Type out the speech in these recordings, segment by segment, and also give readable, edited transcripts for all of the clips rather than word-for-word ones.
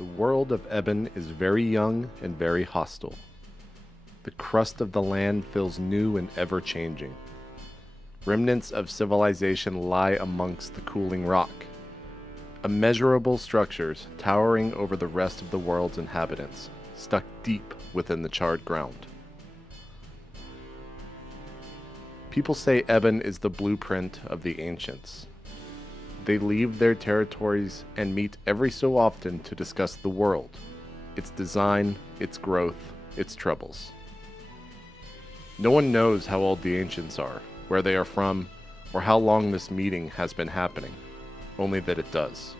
The world of Eban is very young and very hostile. The crust of the land feels new and ever-changing. Remnants of civilization lie amongst the cooling rock. Immeasurable structures towering over the rest of the world's inhabitants, stuck deep within the charred ground. People say Eban is the blueprint of the ancients. They leave their territories and meet every so often to discuss the world, its design, its growth, its troubles. No one knows how old the ancients are, where they are from, or how long this meeting has been happening, only that it does.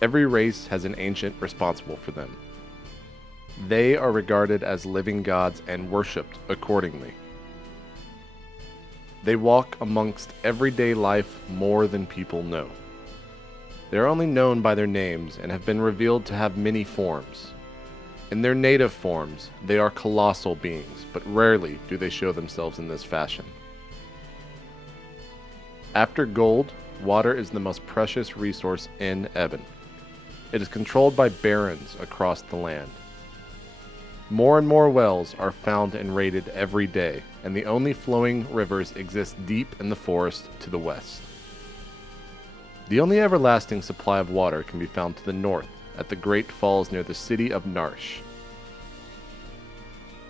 Every race has an ancient responsible for them. They are regarded as living gods and worshipped accordingly. They walk amongst everyday life more than people know. They are only known by their names and have been revealed to have many forms. In their native forms, they are colossal beings, but rarely do they show themselves in this fashion. After gold, water is the most precious resource in Eban. It is controlled by barons across the land. More and more wells are found and raided every day, and the only flowing rivers exist deep in the forest to the west. The only everlasting supply of water can be found to the north, at the great falls near the city of Narsh.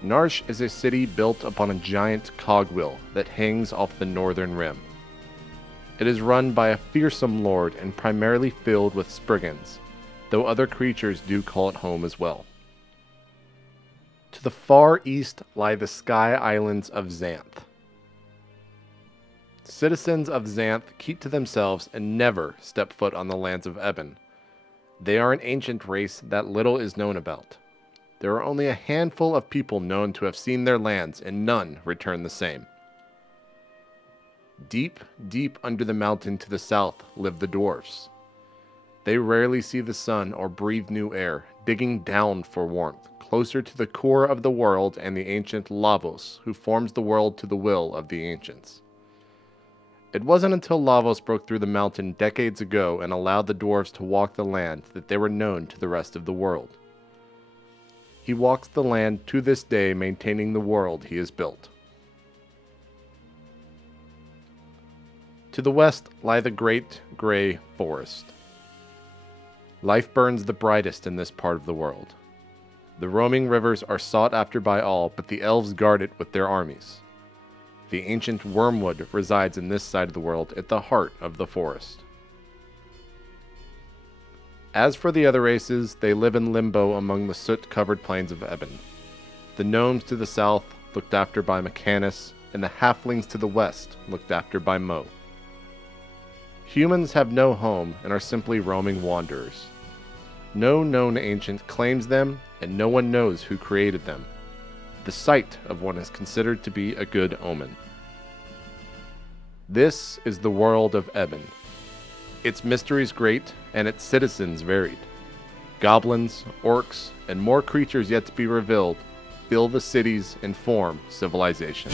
Narsh is a city built upon a giant cogwheel that hangs off the northern rim. It is run by a fearsome lord and primarily filled with Spriggans, though other creatures do call it home as well. To the far east lie the sky islands of Zanth. Citizens of Zanth keep to themselves and never step foot on the lands of Eban. They are an ancient race that little is known about. There are only a handful of people known to have seen their lands, and none return the same. Deep, deep under the mountain to the south live the dwarfs. They rarely see the sun or breathe new air, digging down for warmth, closer to the core of the world and the ancient Lavos, who forms the world to the will of the ancients. It wasn't until Lavos broke through the mountain decades ago and allowed the dwarves to walk the land that they were known to the rest of the world. He walks the land to this day, maintaining the world he has built. To the west lie the Great Grey Forest. Life burns the brightest in this part of the world. The roaming rivers are sought after by all, but the elves guard it with their armies. The ancient wormwood resides in this side of the world at the heart of the forest. As for the other races, they live in limbo among the soot-covered plains of Eban. The gnomes to the south, looked after by Mechanus, and the halflings to the west, looked after by Mo. Humans have no home and are simply roaming wanderers. No known ancient claims them, and no one knows who created them. The sight of one is considered to be a good omen. This is the world of Eban. Its mysteries great, and its citizens varied. Goblins, orcs, and more creatures yet to be revealed fill the cities and form civilization.